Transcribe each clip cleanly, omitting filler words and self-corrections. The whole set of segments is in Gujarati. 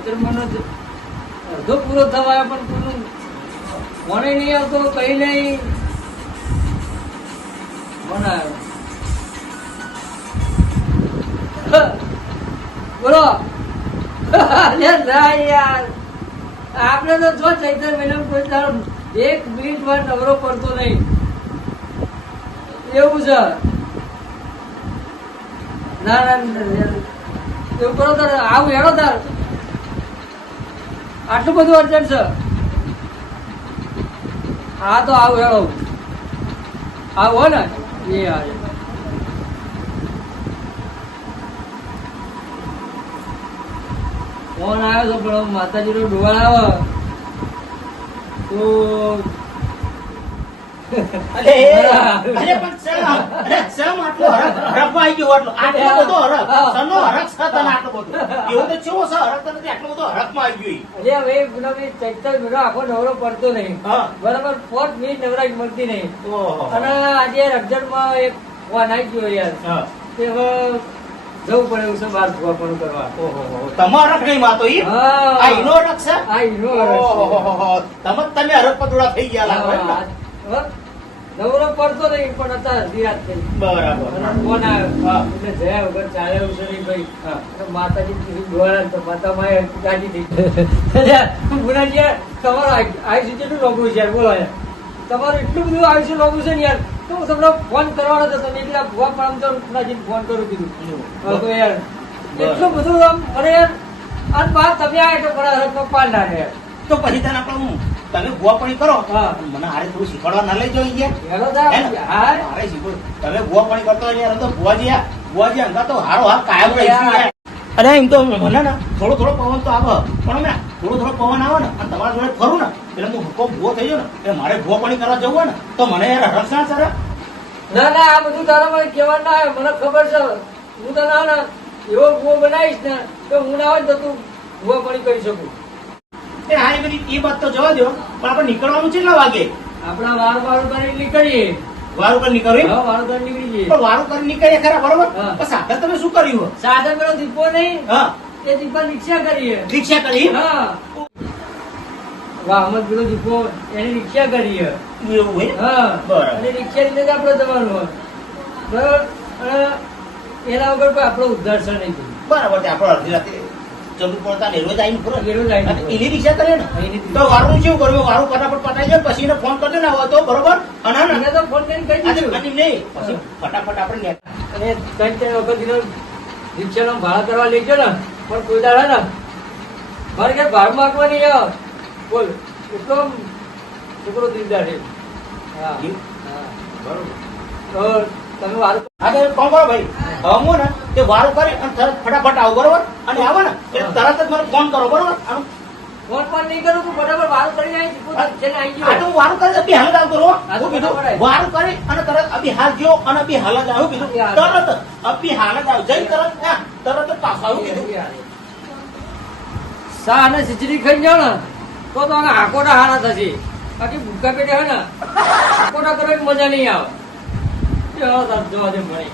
ચૈત્ર મહિનો અડધો પૂરો થવાય પણ કોઈનું મને નહીં આવતો કઈ નહીં મને બોલો યાર આપણે તો જો ચૈત્ર મહિના કોઈ તારો 1 મિનિટ વાર નવરો પડતો નહીં એવું છે ના એવું કરો તાર આવું હેડો તાર આટલું બધું અર્જન્ટ છે હા તો આવું હેડો આવું હો ને એ આવે ફોન આવ્યો તો પણ માતાજી નો ડોળ આવે તો અરે પણ સમ આટલો હરખ આવી ગયો આટલો બધો હરખ સનો હરખ છે તને આટલો બધો એવું તો ચેવો છે હરખ તને આટલો બધો હરખમાં આવી ગયો અરે હવે ગુલાબી ચૈત્ર મહિનો આખો નવરો પડતો નહીં બરાબર 4 મિનિટ નવરાજ મળતી નહીં અને આજે રક્ષણમાં એક ફોન આવી ગયો યાર તે હવે જવું પડે એવું છે બહાર ભૂવા પણ કરવા તમારો હરખ નહીં માતો ઈ આ ઈનો હરખ છે આ ઈનો હરખ તમે હરખ પદુડા થઈ ગયા લાગો એમ નવરો પડતો નહીં પણ અત્યારે વિરાટ થઈ બરાબર ફોન આવ્યો એટલે જયા વગર ચાલે એવું છે નહીં ભાઈ માતાજી ડોળા તો માતા માએ ગાડી થઈ ગુનાજી તમારો આયુષ્ય કેટલું લોગું છે યાર બોલો તમારું એટલું બધું આયુષ્ય લોગું છે ને યાર તો હું તમને ફોન કરવાનો હતો તમે એકલા ભૂવા પણ આમ તો ગુનાજીને ફોન કરું કીધું તો યાર એટલું બધું આમ મને યાર આ બાદ તમે આ એટલે પણ પપ્પા ના યાર તો પછી તને આપણે હું તમે ભૂવાપણી કરો મને હારે થોડું શીખવાડવા ના લઈ જાઓ હારે શીખો તમે ભૂવાપણી કરતો હોય યાર તો ભૂવાજી અંગા તો હારો હાર કાયમ રહીશું અરે એમ તો મને ને થોડો પવન તો આવે પણ મેં થોડો પવન આવે ને અને તમારા જોડે ફરું ને એટલે હું હુકો ભૂવો થઈ ગયો ને એટલે મારે ભૂવાપણી કરવા જવું હોય ને તો મને યાર રક્ષણ સર ના આ બધું તારા મને કહેવા ના આવે મને ખબર છે હું તો ના એવો ભૂવો બનાવીશ ને તો હું ના હોય તો તું ભૂવાપણી કરી શકું હારી બધી એ વાત તો જવા દો પણ આપણે નીકળવાનું કેટલા વાગે આપણા વારું કરી નીકળીએ વારું કરી નીકળીએ વારું કરી નીકળી જઈએ પણ વારું કરી નીકળીએ ખરા બરોબર પણ સાધન તમે શું કર્યું સાધન પેલો દીપો નહીં હા એ દીપા રિક્ષા કરીએ રિક્ષા કરી હા વાહમદ પેલો દીપો એની રિક્ષા કરીએ એવું હોય હા બરાબર અને રિક્ષા લઈને જ આપણે જવાનું હોય બરાબર અને એના વગર કોઈ આપણો ઉદ્ધાર છે નહીં બરાબર આપણે અડધી રાતે જરૂર પડતા ને રોજ આવીને ફરો રોજ આવીને એની રિક્ષા કરે ને તો વારું શું કર્યું વારું ફટાફટ પતાવી જાય પછી એને ફોન કરી દે ને હવે તો બરોબર અને તો ફોન કરીને કહી દીધું નહીં પછી ફટાફટ આપણે અને કઈ ત્રણ વખત રિક્ષાનો ભાડા કરવા લઈ ગયો ને પણ કોઈ દાડા ને મારે ક્યાં ભાડું માગવાની આવે બોલ એટલો છોકરો દિલદાર છે હા બરોબર તો તમે વારું હા તો કોણ કરો ભાઈ હું ને તે વારું કરી અને તરત ફટાફટ આવો બરોબર અને આવે ને એટલે તરત જ મને ફોન કરો બરોબર ફોન પણ નહીં કરું તું બરાબર વારું કરી આવી તો હું વારું કરી અભી હાલ જ આવતો રહો કીધું વારું કરી અને તરત અભી હાલ ગયો અને અભી હાલ જ આવ્યું કીધું તરત અભી હાલ જ આવ્યું જઈ તરત જ પાછું આવ્યું કીધું સા અને ખીચડી ખાઈ જાવ ને તો આકોટા હારા થશે બાકી ભૂખા પેટે હોય ને આકોટા કરવાની મજા નહીં આવે જોવા દે મળી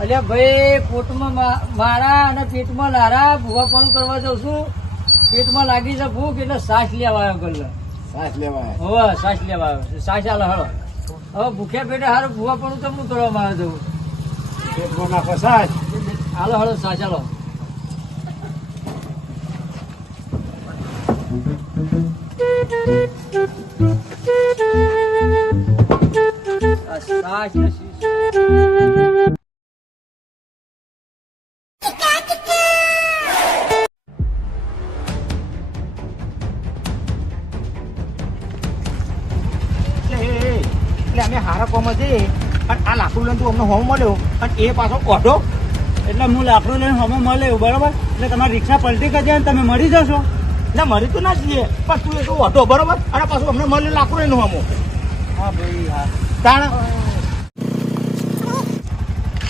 અલ્યા ભાઈ પોટમાં મારા અને પેટમાં લારા ભૂવાપણું કરવા જાઉં છું પેટમાં લાગી છે ભૂખ એટલે શ્વાસ લેવા આવ્યો ગલ્લો શ્વાસ લેવા હવે શ્વાસ લેવા આવ્યો શ્વાસ આલો હળો હવે ભૂખ્યા પેટે હારું ભૂવાપણું તમને કરવામાં આવે જવું પેટમાં નાખો શ્વાસ હાલો હળો શ્વાસ આલો અમે હારા કોમાં જઈએ અને આ લાકડું લઈને અમને હોમ મળ્યો અને એ પાછો ઓઢો એટલે હું લાકડું લઈને હોમે મળ્યો બરાબર એટલે તમારી રિક્ષા પલટી કરી જાય તમે મળી જશો એટલે મરી તો ના જઈએ પણ તું એ તો ઓઢો બરાબર અને પાછું અમને મળ્યું લાકડું લઈને હોમો હા ભાઈ હા તાણ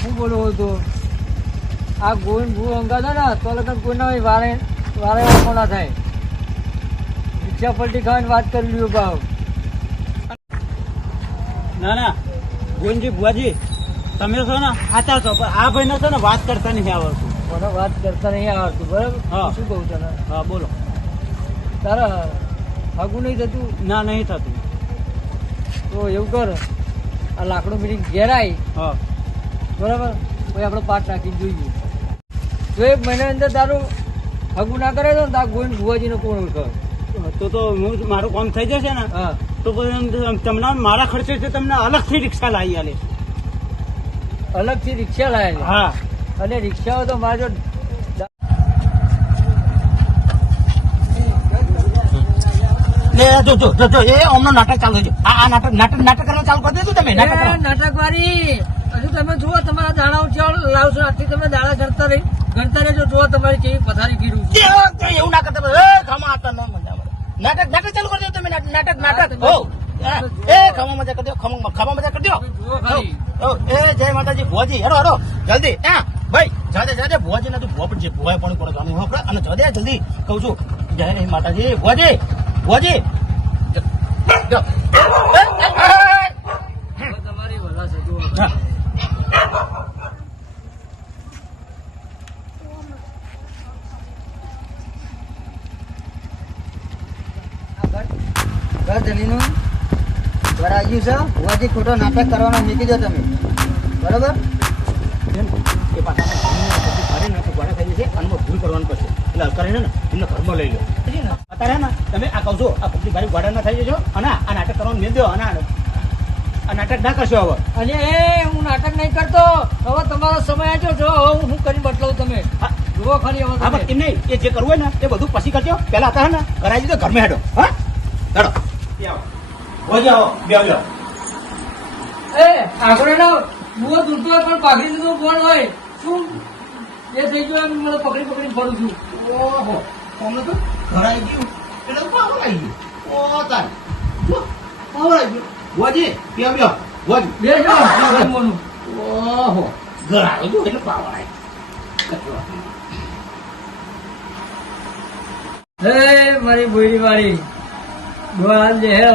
હું બોલું હતું આ ગોવિંદ ભૂ અંગા હતા ને તો લગન કોઈના વારે વારે ના થાય રિક્ષા પલટી ખાવાની વાત કરી લ્યો ભાવ ના ના ભુવનજી બુવાજી તમે છો ને સાચા છો પણ આ ભાઈને છે ને વાત કરતા નહીં આવડતું. મને વાત કરતા નહીં આવડતું બરાબર. હા. હું શું કહું તને? હા બોલો. તારા હાગું નહીં થતું? ના નહીં થતું. તો એવું કર, આ લાકડું મીટિંગ ઘેર આવી હા બરાબર, પછી આપણે પાટ નાખીને જોઈએ. જો 1 મહિના અંદર તારું હગું ના કરે તો તાર ગોવિંદ ભુવાજીને કોણ ઓળખે? તો હું મારું કામ થઈ જશે ને હા. તો પછી તમને મારા ખર્ચે છે તમને અલગથી રિક્ષા લાવી આલે. અલગથી રિક્ષા લાવે છે. હા અને રિક્ષાઓ તો મારે જો એ અમનો નાટક ચાલુ છે. આ નાટક કરવાનું ચાલુ કરી દીધું તમે. નાટક વાળી હજુ તમે જુઓ તમારા દાણા ચાલ લાવશો. આથી તમે દાણા ગણતા રહેજો. જુઓ તમારી કેવી પથારી ગીરું છે. એવું ના કરતા ખમા હતા નાટક ચાલુ કરી દો તમે. નાટક હો એ ખમા મજા કરી દો. ખમા મજા કરી દો. જુઓ ખાલી એ જય માતાજી ભુવાજી હેરો જલ્દી. હા ભાઈ જાદે ભુવાજી ના તું ભુવા પણ છે. ભુવાએ પણ કોણ ગામું આપણે અને જાદે જલ્દી કહું છું. જય રે માતાજી ભુવાજી તમારી વલા છે. જુઓ ઘર જમીનું ઘર આવ્યું છે. ભુવાજી ખોટો નાટક કરવાનો મૂકી દો તમે બરાબર. એ પાછા ભૂલ કરવાનું પડશે એટલે કરીને ને એમને ઘરમાં લઈ લો. અત્યારે ને તમે આ કહો છો આ પબ્લિક ભારી ગોડા ના થઈ જશો અને આ નાટક કરવાનું મેં દો અને આ નાટક ના કરશો હવે. અને હું નાટક નહીં કરતો. હવે તમારો સમય આજો. જો હવે હું કરી બદલાવું. તમે જુઓ ખાલી હવે હા તમે. પણ એમ નહીં એ જે કરવું હોય ને એ બધું પછી કરજો. પેલા હતા ને કરાવી દીધો ઘરમાં હેડો. હા હેડો ભોજી આવો બે આવ્યો. એ આગળ ના બુઓ દૂરતો હોય પણ પાઘડી દીધું કોણ હોય શું એ થઈ ગયું એમ મને પકડી ફરું છું. ઓહો અમને તો ઘરાઈ ગયું એટલે પાવર આવી ગયું. ઓ તાર પાવર આવી ગયું. ભોજી બે આવ્યો ભોજી બે જો જમવાનું. ઓહો ઘરાઈ ગયું એટલે પાવર આવી. હે મારી બોયડી વાળી ગોળ જે હે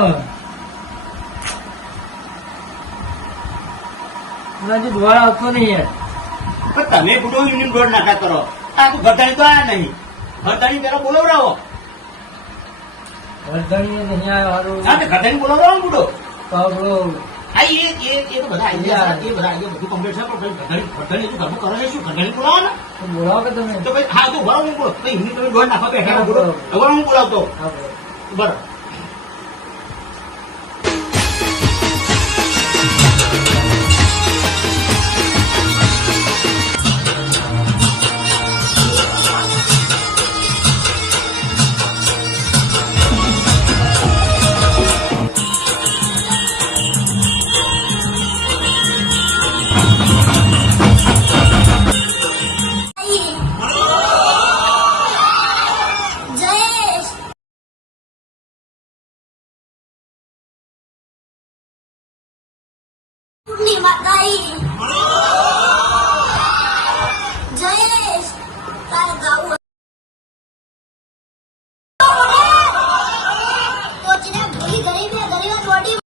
હજી દોડ આવતો નહીં યાર. પણ તમે બુડો યુનિયન રોડ નાટક કરો. આ તો ગરદાણી તો આયા નહીં. ગરદાણી પેલા બોલાવડાવો. વર્ધણીએ નહીં આવ્યો હારું. હા તો ગરદાણી બોલાવડાવો ને બુડો. પાવડો હા એ તો બધા આવી ગયા. એ બધા આવી ગયા. બધું કમ્પ્લીટ છે પણ ગરદાણી તો ઘરમાં કરો શું ગરદાણી બોલાવો ને બોલાવો કે તમે. તો ભાઈ હા તો બરાબર હું બોલો ભાઈ યુનિયન તમે રોડ નાખો બેઠા બોલો હવે હું બોલાવતો હા બોલો. બરાબર. જયેશ ની માતાઈ જયેશ તારે ગાવું કોચને ભૂલી ગરીબ બોડી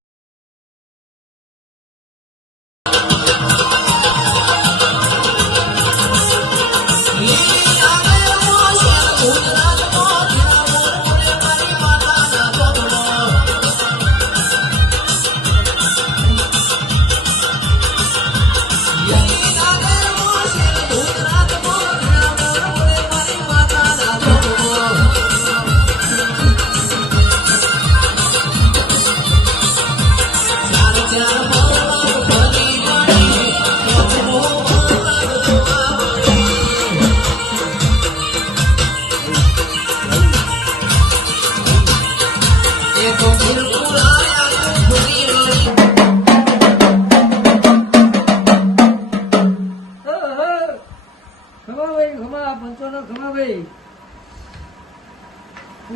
ખમા પંચોનો ખમા ભાઈ.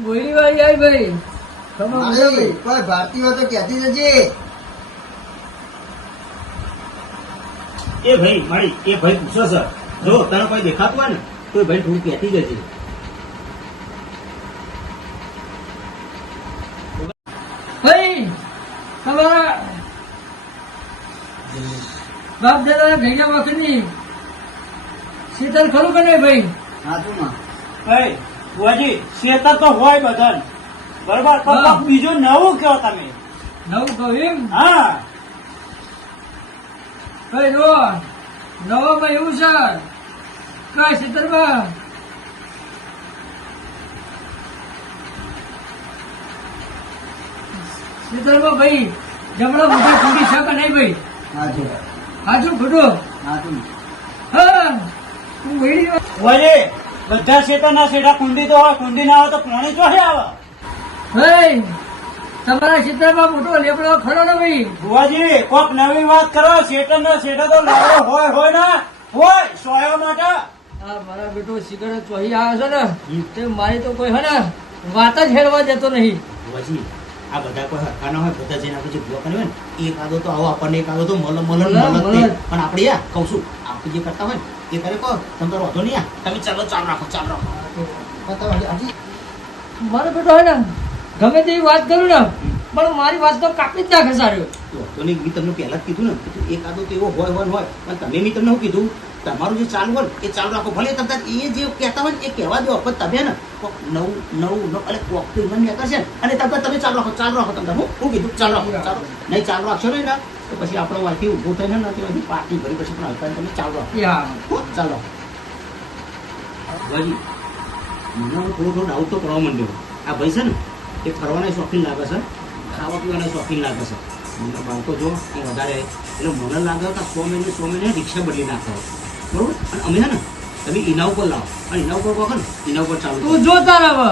બોયડી વાળી આવી ભાઈ. ખમા બોલો ભાઈ. કોઈ ભારતીય હોય તો કહેતી જજે. એ ભાઈ મારી એ ભાઈ પૂછો સર જો તને કોઈ દેખાતું હોય ને તો એ ભાઈ થોડું કહેતી જશે. ભાઈ તમારા બાપ દાદા ભેગા વખતની શીતળ ખરું કે નહીં ભાઈ? સાચું માં. ભાઈ બુઆજી શેતર તો હોય બધા બરોબર પણ હા. કોક બીજું નવું કયો તમે નવું કહું એમ? હા ભાઈ જો નવામાં એવું છે કઈ શીતળમાં શીતળમાં ભાઈ જમણા મોટા કુંડી છે કે નહીં ભાઈ? સાચું. હાજુ ખોટું? સાચું. હા હું વળી બુઆજી બધા શેતરના શેઠા કુંડી તો હોય કુંડી ના આવે તો પાણી ચોહે આવે ભાઈ તમારા ક્ષેત્રમાં મોટો લેબડો ખરો ને ભાઈ? બુઆજી કોક નવી વાત કરો શેઠના શેઠા તો લાવો હોય ના હોય સોયો માટે આ મારા બેટો સિગરેટ ચોહી આવ્યો છે ને તે મારી તો કોઈ હે ને વાત જ હેરવા જતો નહીં. બુઆજી આ બધા કોઈ હરખા ના હોય બધા જઈને આપણે જે ભૂવા કર્યો હોય ને એક આદો તો આવો આપણને એક આદો તો મલમ મલમ, પણ મલમ. આપણે યાર કહું છું આપણે જે કરતા હોય ને એ કરે કહો તમે તો વાંધો નહીં તમે ચાલો ચાલુ રાખો મારો બેટો હે ને ગમે તેવી વાત કરું ને પણ મારી વાત તો કાપી જ નાખે સારું. વાંધો નહીં મેં તમને પહેલા જ કીધું ને કીધું એક આદો તો એવો હોય પણ તમે મેં તમને શું કીધું તમારું જે ચાલુ હોય ને એ ચાલુ રાખો ભલે તમે એ જે કહેતા હોય ને એ કહેવા દો પણ તમે ને કોક નવું એટલે કોક તો એમને મેં કરશે ને અને તમે ચાલુ રાખો તમને હું કીધું ચાલુ રાખો નહીં ચાલુ રાખશો નહીં ને તો પછી આપણો વાંચી ઊભું થઈને ને ત્યાંથી પાર્ટી કરી પછી પણ હલકા તમે ચાલુ રાખો યા ચાલો ભાઈ મને થોડો ડાઉટ તો કરવા માંડ્યો આ ભાઈ છે ને એ ફરવાના શોખીન લાગે છે ખાવા પીવાના શોખીન લાગે છે મને બાળકો જો એ વધારે એટલે મને લાગે કે 100 મહિને રિક્ષા બદલી નાખો બરોબર અને અમે છે ને તમે એના ઉપર લાવો અને એના ઉપર કહો ને એના ઉપર ચાલુ કરો તું જો તારા પર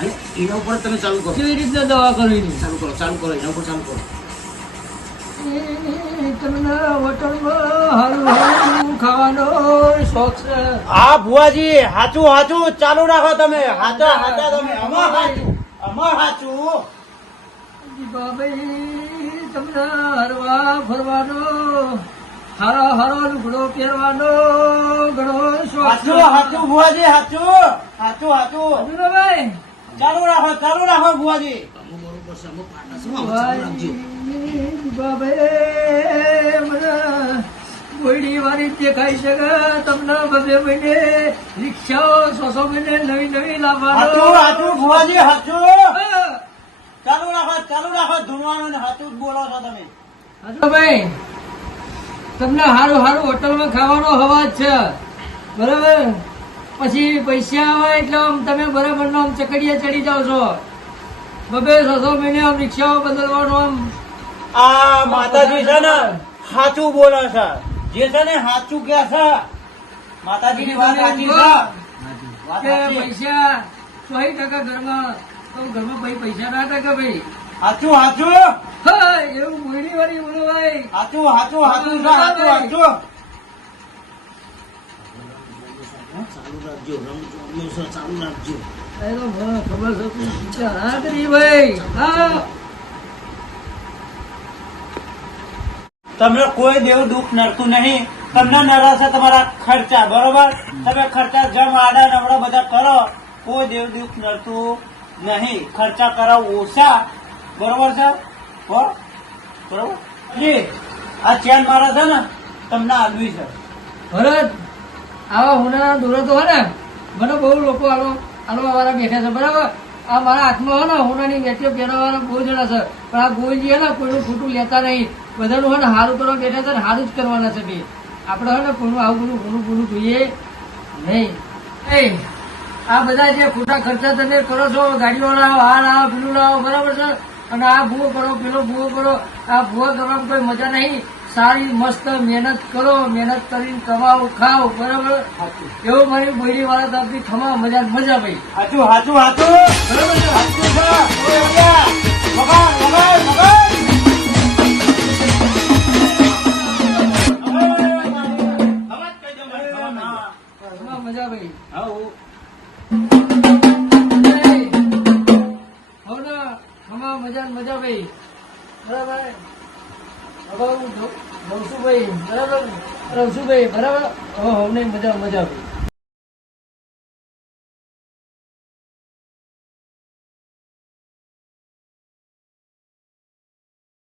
અને એના ઉપર તમે ચાલુ કરો કેવી રીતના દવા કરવી ચાલુ કરો એના ઉપર ચાલુ કરો તમને હોટલમાં હારું ખાવાનો શોખ છે. હા ભુવાજી હાચું ચાલુ રાખો તમે હાચા તમે અમાર હાચું ભાઈ તમને હરવા ફરવાનો હારો લુગડો પહેરવાનો ઘણો શોખ છે. હાચું ભુવાજી હાચું ને ભાઈ ચાલુ રાખો ભુવાજી બરોબર છે અમુક ભાઈ મને ગોળી વાળી દેખાય છે કે તમને બબે મહિને રિક્ષાઓ 100 મહિને નવી લાવવાનો હાચું ભુવાજી હાચું ચાલુ રાખો ધૂણવાનું ને હાચું જ બોલો છો તમે હાચું ભાઈ તમને હારું હોટલમાં ખાવાનો હવાજ છે બરાબર પછી પૈસા આવે એટલે આમ તમે બરાબર આમ ચકડીએ ચડી જાવ છો બબે 100 મહિને આમ રિક્ષાઓ બદલવાનો આમ આ માતાજી છે ને હાચું બોલે છે જે છે ને હાચું કે છે માતાજીની વાત સાચી છે વાત કે સાચી. પૈસા 100% ઘરમાં ભાઈ પૈસા ના ટકે ભાઈ હાચું હા એવું મોડી વાળી બોલો ભાઈ હાચું છે હાચું ચાલુ રાખજો એનો મને ખબર છે તું વિચાર ના કરી ભાઈ હા તમને કોઈ દેવ દુઃખ નડતું નહીં તમને નરાશે તમારા ખર્ચા બરોબર તમે ખર્ચા જેમ આડા નવડા બધા કરો કોઈ દેવ દુઃખ નડતું નહીં ખર્ચા કરો ઓછા બરોબર છે હો બરોબર જી આ ચેન મારા છે ને તમને આલવી છે ભરત આવા હોનારા દોરો તો હોય ને મને બહુ લોકો આલવા વાળા બેઠા છે બરાબર આ મારા હાથમાં હોય ને હોનાની વેટીઓ પહેરવાવાળા બહુ જણા છે પણ આ ગોળજી હે ને કોઈનું ખોટું લેતા નહીં બધાનું હોય ને સારું કરવા બેઠા છે ને સારું જ કરવાના છે બે આપણે હોય ને કોઈનું આવું બધું જોઈએ નહીં એ આ બધા જે ખોટા ખર્ચા તમે કરો છો ગાડીઓ લાવો આ લાવો પેલું લાવો બરાબર છે અને આ ભૂવો કરો પેલો ભૂવો કરો આ ભૂવો કરવામાં કોઈ મજા નહીં સારી મસ્ત મહેનત કરો મહેનત કરીને કમાઓ ખાઓ બરાબર એવું મારી બોયડી વાળા તરફથી ખમા મજા ભાઈ હાચું બરાબર છે હાચું છે વગાડ ખમા મજા ભાઈ હા હો ને ખમા મજા ભાઈ બરાબર હવે હું જઉં છું ભાઈ બરાબર રમશું ભાઈ બરાબર હવે મજા ભાઈ